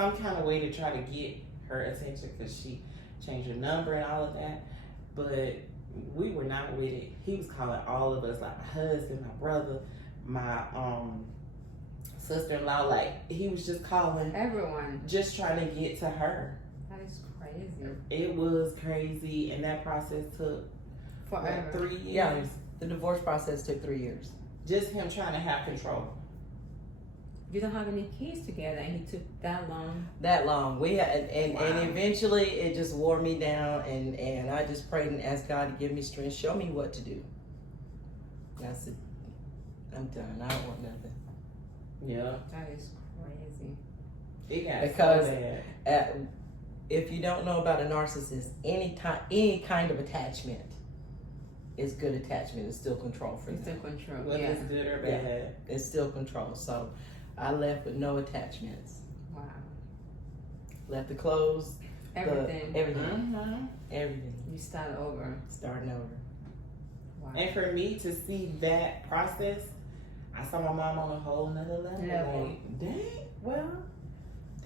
some kind of way to try to get her attention because she changed her number and all of that. But we were not with it. He was calling all of us, like my husband, my brother, my sister-in-law. Like, he was just calling everyone, just trying to get to her. That is crazy. It was crazy, and that process took forever. Like 3 years. Yeah, the divorce process took 3 years. Just him trying to have control. You don't have any kids together, and he took that long. That long. We had, and Wow. eventually it just wore me down, and I just prayed and asked God to give me strength, show me what to do. That's it. I'm done. I don't want nothing. Yeah. That is crazy. It got Because so bad. If you don't know about a narcissist, any kind of attachment is good attachment. It's still control for It's them. still control. Whether it's good or bad. It's still control. So I left with no attachments. Wow. Left the clothes, Everything. Mm-hmm. everything. You start over. Starting over. Wow. And for me to see that process, I saw my mom on a whole nother level. Like,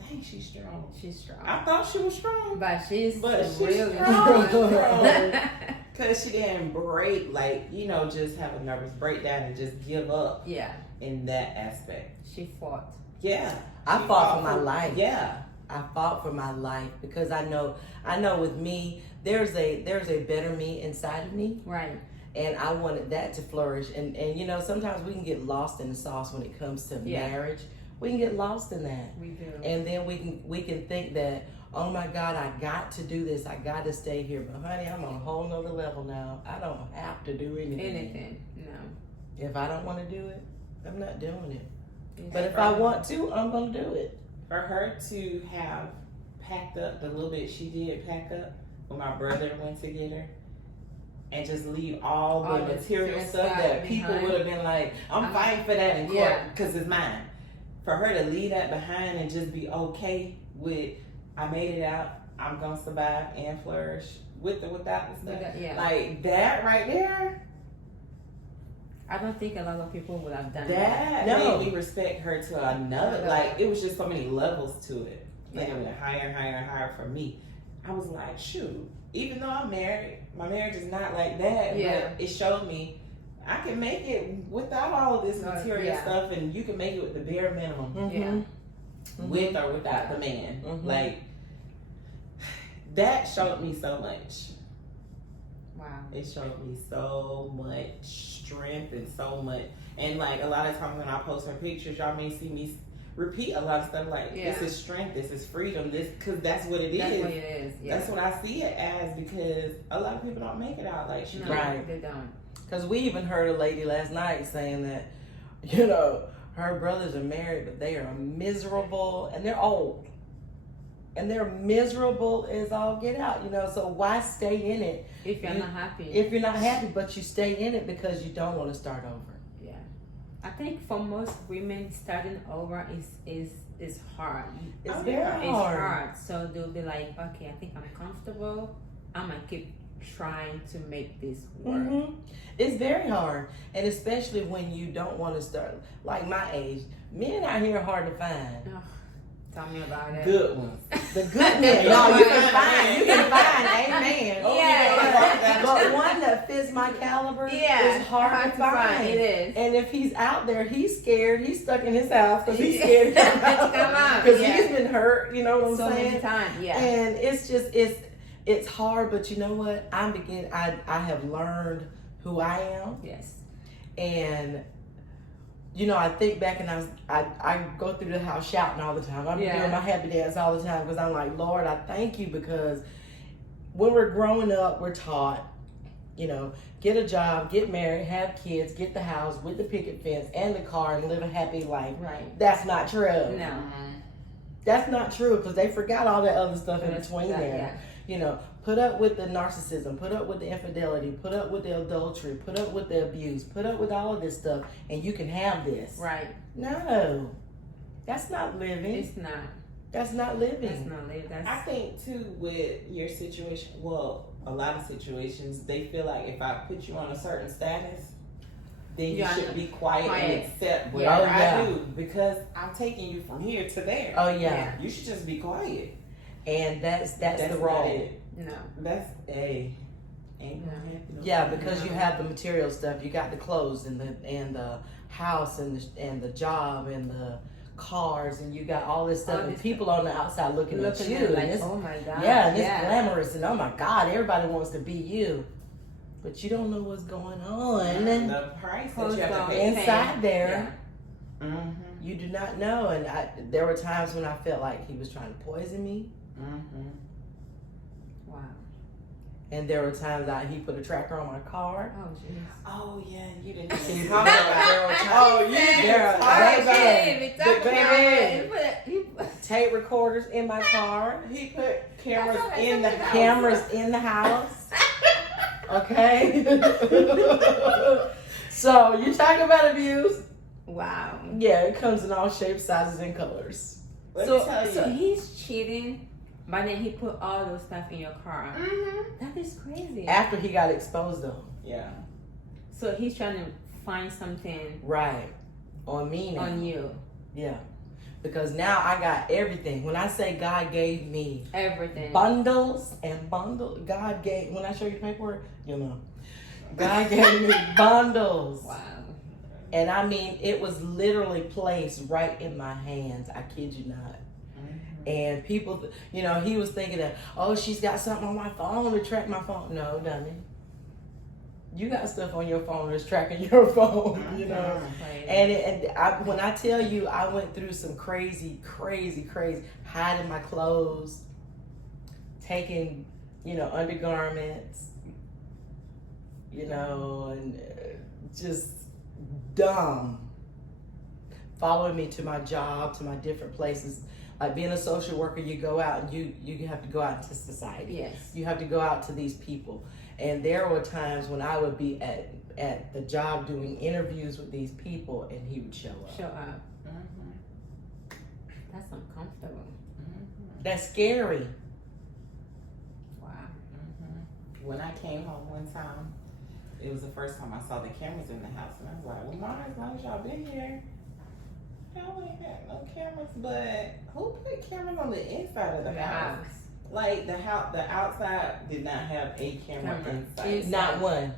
dang, she's strong. She's strong. I thought she was strong. But she's really strong. strong. Because she didn't break, like, just have a nervous breakdown and just give up Yeah. in that aspect. She fought. Yeah. I She fought for my life. Yeah. I fought for my life because I know with me, there's a better me inside of me. Right. And I wanted that to flourish. And sometimes we can get lost in the sauce when it comes to marriage. We can get lost in that. We do. And then we can think that, oh my God, I got to do this. I got to stay here. But honey, I'm on a whole nother level now. I don't have to do anything. No. If I don't want to do it, I'm not doing it. It's But if I want to, I'm going to do it. For her to have packed up the little bit she did pack up when my brother went to get her, and just leave all the material stuff that people would have been like, I'm fighting for that in court because it's mine. For her to leave that behind and just be okay with, I made it out, I'm going to survive and flourish with or without the stuff. Like that right there. I don't think a lot of people would have done That No. made me respect her to another. Like, it was just so many levels to it. Like, it went higher and higher and higher for me. I was like, shoot, even though I'm married, my marriage is not like that. Yeah. But it showed me I can make it without all of this material stuff, and you can make it with the bare minimum. Mm-hmm. Yeah. With or without the man. Mm-hmm. Like, that showed me so much. Wow. It showed me so much strength and so much. And like a lot of times when I post her pictures, y'all may see me repeat a lot of stuff like, this is strength, this is freedom, this, because that's what it is. That's what it is. Yeah. That's what I see it as, because a lot of people don't make it out like she did. Right. They don't. Because we even heard a lady last night saying that, her brothers are married, but they are miserable and they're old. And they're miserable as all get out, so why stay in it? If you're not happy. If you're not happy, but you stay in it because you don't want to start over. Yeah. I think for most women, starting over is hard. It's Oh, very yeah. It's hard. hard. So they'll be like, okay, I think I'm comfortable. I'm going to keep trying to make this work. Mm-hmm. It's very hard. And especially when you don't want to start, like my age, men out here are hard to find. Oh, tell me about it. Good ones. The good men. No, you can find. You can find. Amen. Yeah. But one that fits my caliber is hard to find. It is. And if he's out there, he's scared. He's stuck in his house because he's scared to come out. Because he's been hurt. You know what I'm so saying? many times. Yeah. And it's just it's hard. But you know what? I have learned who I am. Yes. And I think back and I go through the house shouting all the time. I'm doing my happy dance all the time because I'm like, Lord, I thank you, because when we're growing up, we're taught, get a job, get married, have kids, get the house with the picket fence and the car and live a happy life. Right. That's not true. No. That's not true, because they forgot all that other stuff in between there. Yeah. Put up with the narcissism, put up with the infidelity, put up with the adultery, put up with the abuse, put up with all of this stuff, and you can have this. Right. No, that's not living. It's not. That's not living. That's not living. I think too, with your situation, well, a lot of situations, they feel like if I put you on a certain status, then you should be quiet and accept Oh, whatever yeah. I do because I'm taking you from here to there. Oh yeah. You should just be quiet. And that's the not role. it. No. That's ain't gonna happen. Yeah, because you have the material stuff. You got the clothes and the house and the job and the cars, and you got all this stuff, and people on the outside looking at you, like, and it's, oh my God, yeah, and it's glamorous, and oh my God, everybody wants to be you, but you don't know what's going on. The price that you have to pay inside there, mm-hmm. you do not know. And there were times when I felt like he was trying to poison me. Mm-hmm. Wow. And there were times that he put a tracker on my car. Oh jeez. Oh yeah, you didn't There talk were about times- Oh, you There- baby. tape recorders in my car. He put cameras in the house. Cameras in the house. Okay. So you talk about abuse. Wow. Yeah, it comes in all shapes, sizes, and colors. Let me tell So you. he's cheating, but then he put all those stuff in your car. Mm-hmm. That is crazy. After he got exposed on. Yeah. So he's trying to find something Right. On me now. on you. Yeah. Because now I got everything. When I say God gave me Everything. bundles and bundles, God gave, when I show you the paperwork, you'll know. God gave me bundles. Wow. And I mean, it was literally placed right in my hands. I kid you not. And people, you know, he was thinking that, oh, she's got something on my phone to track my phone. No, dummy. You got stuff on your phone that's tracking your phone, you know. When I tell you, I went through some crazy, hiding my clothes, taking, you know, undergarments, you know, and just dumb. Following me to my job, to my different places. Like being a social worker, you go out and you have to go out into society. Yes. You have to go out to these people. And there were times when I would be at the job doing interviews with these people and he would show up. Mm-hmm. That's uncomfortable. Mm-hmm. That's scary. Wow. Mm-hmm. When I came home one time, it was the first time I saw the cameras in the house, and I was like, well, Mom, as long as y'all been here, y'all ain't had no cameras, but who put cameras on the inside of the house? Like the outside did not have a camera inside. Not one.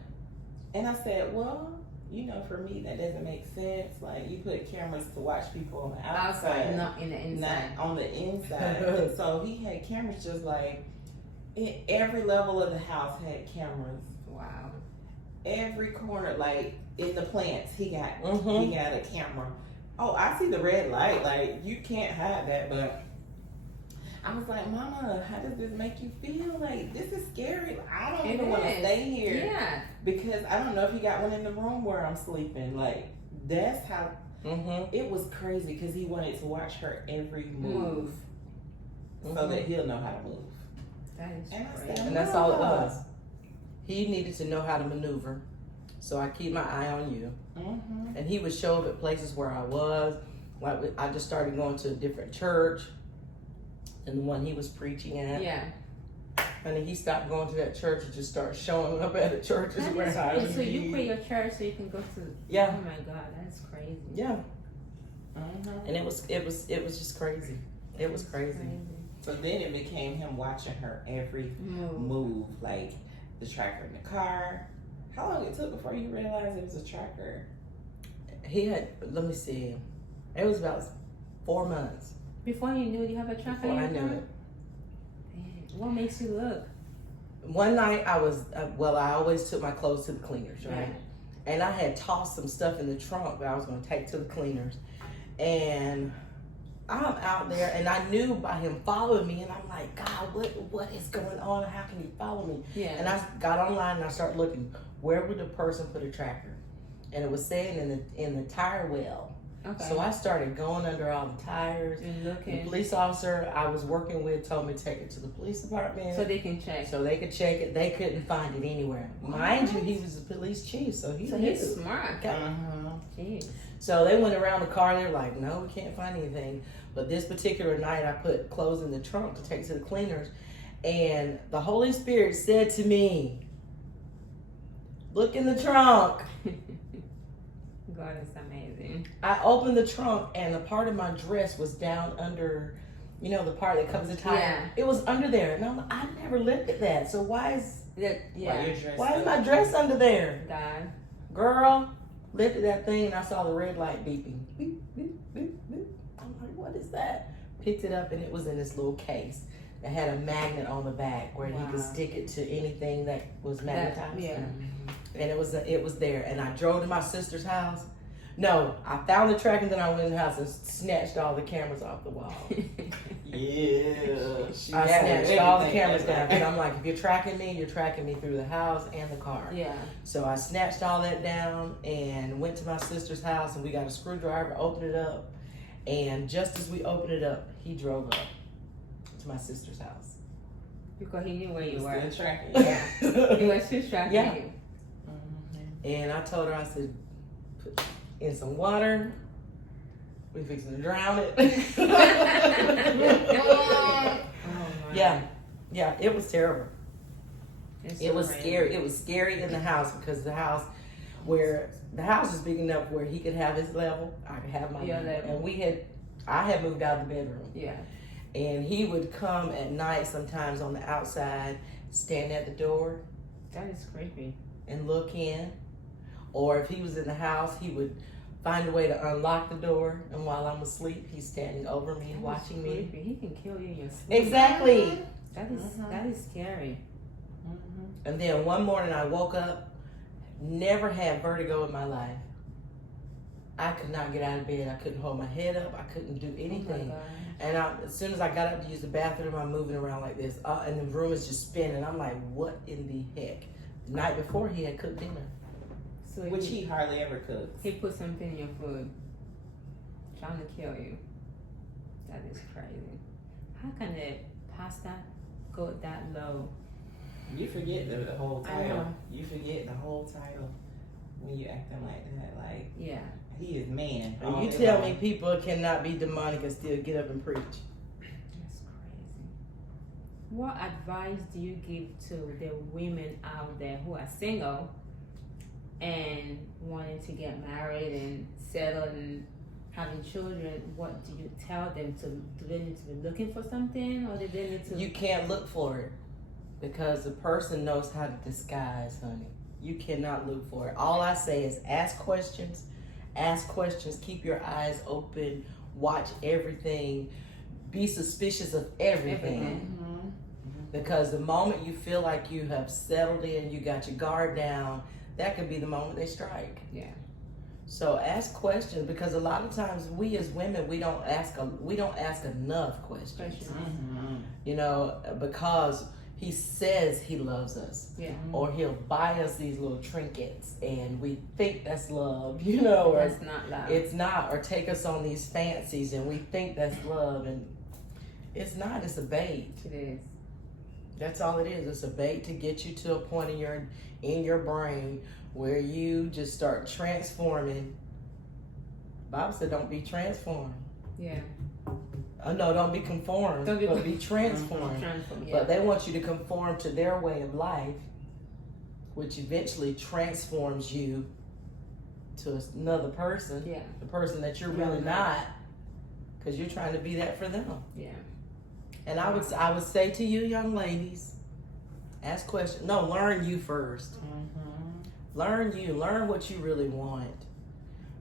And I said, well, you know, for me that doesn't make sense. Like you put cameras to watch people on the outside, not in the inside. not on the inside. And so he had cameras just like in every level of the house had cameras. Wow. Every corner, like in the plants, he got Mm-hmm. he got a camera. Oh, I see the red light. Like you can't hide that, but I was like, Mama, how does this make you feel? Like this is scary. I don't even want to stay here. Yeah. Because I don't know if he got one in the room where I'm sleeping. Like that's how it was crazy. Because he wanted to watch her every move, so that he'll know how to move. That is crazy. And that's all it was. He needed to know how to maneuver. So I keep my eye on you. Mm-hmm. And he would show up at places where I was. Like I just started going to a different church, and the one he was preaching at. Yeah. And then he stopped going to that church and just started showing up at the churches where I was. So you quit your church so you can go to. Yeah. Oh my God, that's crazy. Yeah. Mm-hmm. And it was just crazy. It was crazy. So then it became him watching her every move, like the tracker in the car. How long it took before you realized it was a tracker? He had, let me see, it was about 4 months Before you knew you have a tracker before in I your knew car? it. Dang. What makes you look? One night I was, I always took my clothes to the cleaners, right? Right. And I had tossed some stuff in the trunk that I was going to take to the cleaners. And I'm out there, and I knew by him following me, and I'm like, God, what is going on? How can he follow me? Yeah. And I got online and I started looking, where would the person put a tracker? And it was saying in the tire well. Okay. So I started going under all the tires. And The looking. police officer I was working with told me to take it to the police department So they can check. so they could check it. They couldn't find it anywhere. Mind you, he was the police chief, so he So knew. he's smart. Okay. Jeez. So they went around the car. They're like, no, we can't find anything. But this particular night, I put clothes in the trunk to take to the cleaners. And the Holy Spirit said to me, look in the trunk. God is amazing. I opened the trunk and a part of my dress was down under, you know, the part that covers the top. Yeah. It was under there. And I'm like, I never lifted that. So why is Why is my dress under there? God. Girl, lifted that thing and I saw the red light beeping. Beep, beep, beep, beep. I'm like, what is that? Picked it up and it was in this little case that had a magnet on the back where you could stick it to anything that was magnetized. And it was there. And I drove to my sister's house. No, I found the track and then I went in the house and snatched all the cameras off the wall. Yeah. I snatched all the cameras down because I'm like, if you're tracking me through the house and the car. Yeah. So I snatched all that down and went to my sister's house and we got a screwdriver, opened it up. And just as we opened it up, he drove up to my sister's house. Because he knew where you were. Still tracking. Yeah. He was still tracking you. And I told her, I said, put in some water. We fixing to drown it. Yeah, it was terrible. It was scary. It was scary in the house because the house is big enough where he could have his level, I could have my level. And I had moved out of the bedroom. Yeah. And he would come at night sometimes on the outside, stand at the door. That is creepy. And look in. Or if he was in the house, he would find a way to unlock the door. And while I'm asleep, he's standing over me and watching me. He can kill you in your sleep. Exactly. That is scary. And then one morning I woke up, never had vertigo in my life. I could not get out of bed. I couldn't hold my head up. I couldn't do anything. And as soon as I got up to use the bathroom, I'm moving around like this. And the room is just spinning. I'm like, what in the heck? The night before, he had cooked dinner. So Which he hardly ever cooks. He put something in your food, trying to kill you. That is crazy. How can the pasta go that low? You forget the whole I know. title. You forget the whole title when you acting like that. Like, Yeah. he is man. And you tell me people cannot be demonic and still get up and preach. That's crazy. What advice do you give to the women out there who are single and wanting to get married and settle and having children? What do you tell them to? Do they need to be looking for something, or do they need to? You can't look for it because the person knows how to disguise, honey. You cannot look for it. All I say is ask questions, keep your eyes open, watch everything, be suspicious of everything. Because the moment you feel like you have settled in, you got your guard down, that could be the moment they strike. Yeah. So ask questions, because a lot of times we as women, we don't ask enough questions. You know, because he says he loves us. Yeah. Or he'll buy us these little trinkets and we think that's love, you know, or That's not love. it's not, or take us on these fancies and we think that's love, and it's not. It's a bait. It is. That's all it is. It's a bait to get you to a point in your brain where you just start transforming. Bible said don't be transformed. Yeah. No, don't be conformed, Don't be but be transformed. Transform. Yeah. But they want you to conform to their way of life, which eventually transforms you to another person, Yeah. the person that you're really not, because you're trying to be that for them. Yeah. And I would say to you, young ladies, ask questions. No, learn you first. Learn you. Learn what you really want,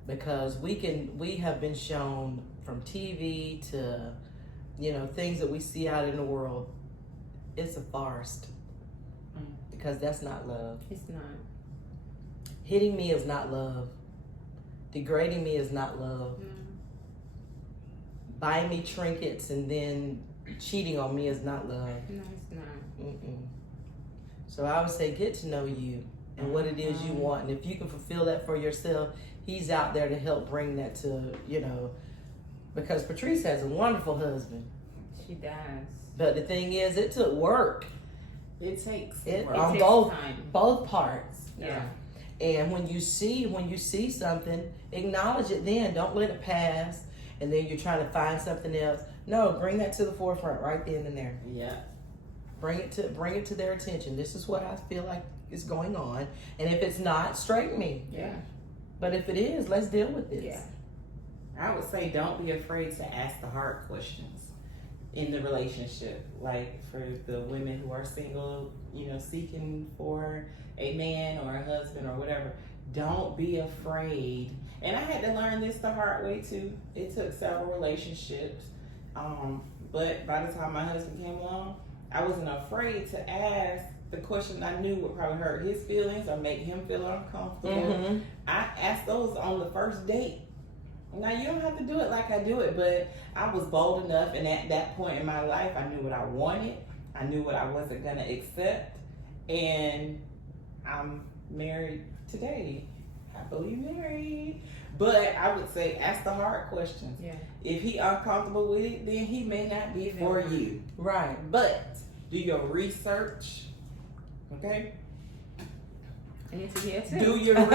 because we have been shown from TV to, you know, things that we see out in the world. It's a farce, because that's not love. It's not. Hitting me is not love. Degrading me is not love. Buying me trinkets and then cheating on me is not love. No, it's not. So I would say get to know you and what it is you want. And if you can fulfill that for yourself, he's out there to help bring that to, you know, because Patrice has a wonderful husband. She does. But the thing is, it took work. It takes It work. on takes time. both parts. Yeah. And when you see something, acknowledge it then. Don't let it pass. And then you're trying to find something else. No, bring that to the forefront right then and there. Yeah. Bring it to their attention. This is what I feel like is going on. And if it's not, straighten me. Yeah. But if it is, let's deal with this. Yeah. I would say don't be afraid to ask the hard questions in the relationship. Like for the women who are single, seeking for a man or a husband or whatever, don't be afraid. And I had to learn this the hard way too. It took several relationships. But by the time my husband came along, I wasn't afraid to ask the question I knew would probably hurt his feelings or make him feel uncomfortable. Mm-hmm. I asked those on the first date. Now, you don't have to do it like I do it, but I was bold enough, and at that point in my life, I knew what I wanted. I knew what I wasn't going to accept, and I'm married today. Happily married. But I would say ask the hard questions. Yeah. If he uncomfortable with it, then he may not be for you. Right. But do your research, okay? I need to hear too. Do your research.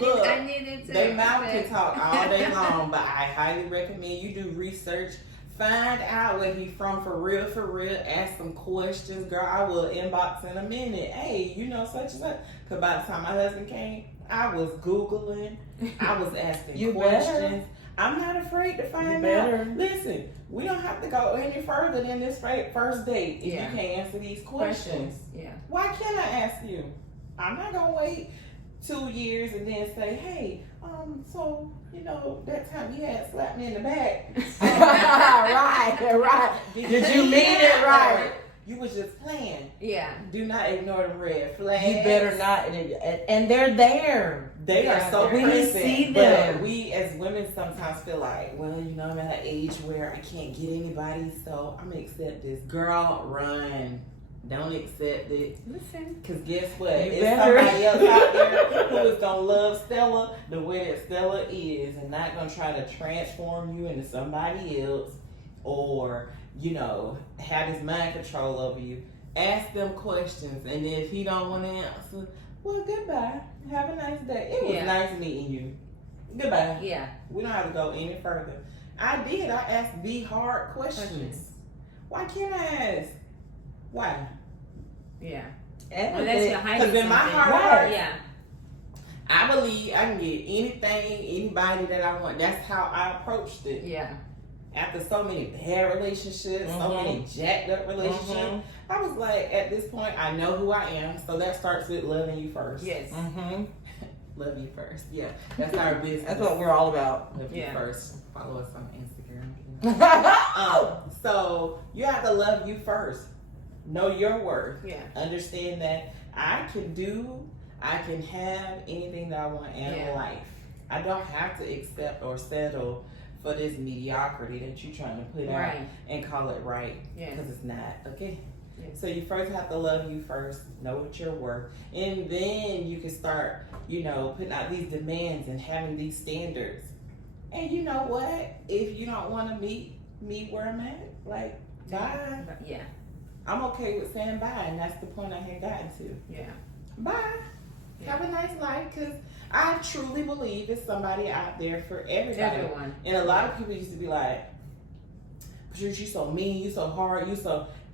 Look, I needed to. their mouth can talk all day long, but I highly recommend you do research. Find out where he from for real, for real. Ask some questions. Girl, I will inbox in a minute. Hey, such and such. Because by the time my husband came, I was Googling. I was asking questions. Better. I'm not afraid to find better. out. Listen, we don't have to go any further than this first date if you can't answer these questions. Yeah. Why can't I ask you? I'm not going to wait 2 years and then say, hey, so, that time you had slapped me in the back. right. Did you mean it right? You was just playing. Yeah. Do not ignore the red flags. You better not. And they're there. They are so We present. see But them. we as women sometimes feel like, well, I'm at an age where I can't get anybody, so I'm going to accept this. Girl, run. Don't accept it. Listen. Because guess what? You It's better. somebody else out there who is going to love Stella the way that Stella is and not going to try to transform you into somebody else or, have his mind control over you. Ask them questions. And if he don't want to answer, well, goodbye. Have a nice day. It was nice meeting you. Goodbye. Yeah. We don't have to go any further. I did. I asked the hard questions. Why can't I ask? Why? Yeah. Unless you're hiding Because in my something. heart, Yeah. I believe I can get anything, anybody that I want. That's how I approached it. Yeah. After so many bad relationships, so many jacked up relationships, I was like, at this point, I know who I am. So that starts with loving you first. Yes. Mm-hmm. Love you first. Yeah. That's our business. That's what we're all about. Love you Yeah. first. Follow us on Instagram. So you have to love you first. Know your worth. Yeah. Understand that I can have anything that I want in life. I don't have to accept or settle for this mediocrity that you're trying to put out and call it right. Yes. Because it's not. Okay? Yes. So you first have to love you first, know what you're worth. And then you can start, putting out these demands and having these standards. And you know what? If you don't want to meet me where I'm at, like, bye. Yeah. I'm okay with saying bye, and that's the point I had gotten to. Yeah. Bye. Yeah. Have a nice life, because I truly believe there's somebody out there for everybody. Everyone. And a lot of people used to be like, Patrice, you so mean, you so hard,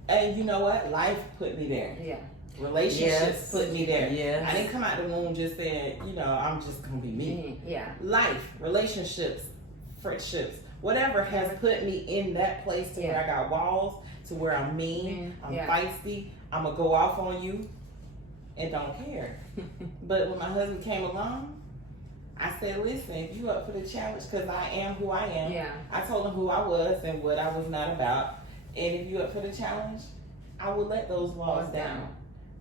and you know what? Life put me there. Yeah. Relationships put me there. Yes. I didn't come out the womb just saying, I'm just going to be me. Yeah. Life, relationships, friendships, whatever has put me in that place to where I got walls, to where I'm mean, I'm feisty, I'm going to go off on you and don't care. But when my husband came along, I said, listen, if you up for the challenge, because I am who I am. Yeah. I told him who I was and what I was not about. And if you up for the challenge, I would let those walls down.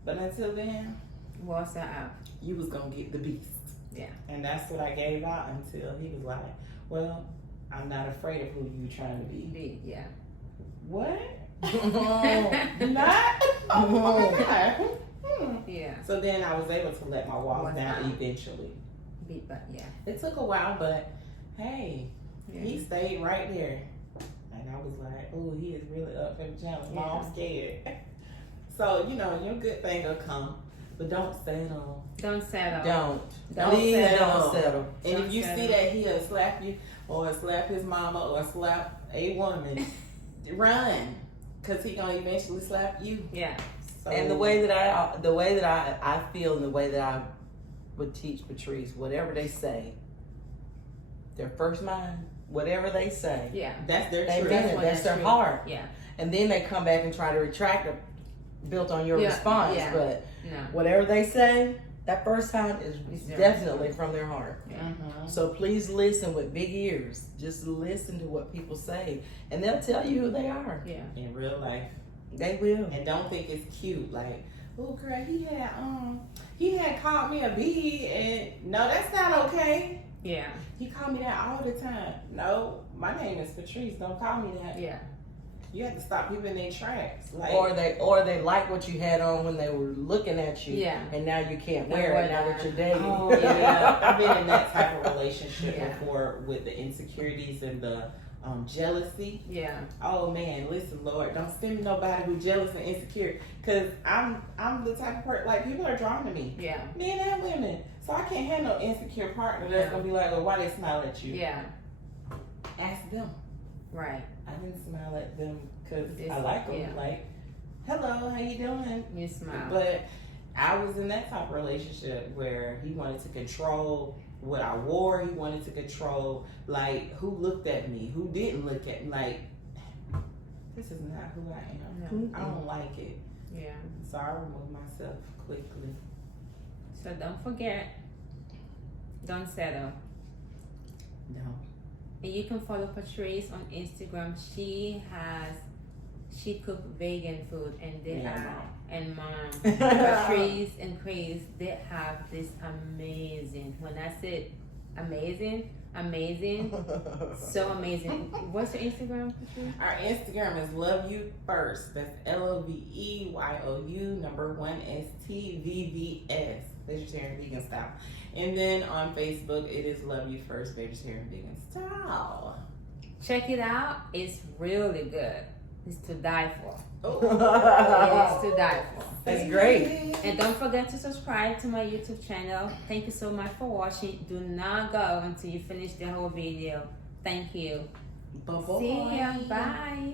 But until then, Walls are out. you was going to get the beast. Yeah. And that's what I gave out until he was like, well, I'm not afraid of who you trying to be. Yeah. What? Not? Oh my God. Yeah. So then I was able to let my walls Walls down down. eventually. But yeah. It took a while, but hey, Yeah. he stayed right there. And I was like, oh, he is really up for the challenge. Yeah. Mom, I'm scared. So, your good thing will come, but don't settle. Don't settle. Don't. Please don't settle. And Don't if you settle. see that he'll slap you or slap his mama or slap a woman, run. Because he going to eventually slap you. Yeah. So, And the way that I feel and the way that I would teach Patrice, whatever they say, their first mind, whatever they say, Yeah. That's their they truth. mean it. That's their heart. Yeah. And then they come back and try to retract it, built on your Yeah, response. yeah. But No. whatever they say, that first time is It's their definitely from their heart. Mhm. So please listen with big ears. Just listen to what people say, and they'll tell you who they are. Yeah. In real life. They will. And don't think it's cute. Like, oh girl, he had called me a B, and no, that's not okay. Yeah. He called me that all the time. No, my name is Patrice. Don't call me that. Yeah. You have to stop people in their tracks. Like, Or they like what you had on when they were looking at you, Yeah. and now you can't Can't wear wear it now that. that you're dating. oh yeah, I've been in that type of relationship Yeah. before with the insecurities and the jealousy. Yeah. Oh man, listen, Lord, don't send me nobody who's jealous and insecure, cause I'm the type of person, like, people are drawn to me, Yeah. men and women. So I can't have no insecure partner that's Yeah. gonna be like, well, why they smile at you? Yeah. Ask them. Right. I didn't smile at them because It's- I like them. yeah. Like, hello, how you doing? You smile. But I was in that type of relationship where he wanted to control what I wore. He wanted to control, like, who looked at me, who didn't look at me. Like, this is not who I am. No. I don't like it. Yeah. So I removed myself quickly. So don't forget, don't settle. No. And you can follow Patrice on Instagram. She cook vegan food, and they Yeah, have, Mom. and Mom, Patrice and Chris, they have this amazing, when I said amazing, so amazing. What's your Instagram, Patrice? Our Instagram is Love You First. That's LOVEYOU number 1 STVVS, vegetarian vegan style. And then on Facebook, it is Love You First, vegetarian vegan style. Check it out. It's really good. It's to die for. Oh, It is to die for. That's great. And don't forget to subscribe to my YouTube channel. Thank you so much for watching. Do not go until you finish the whole video. Thank you. Bye-bye. See ya. Bye.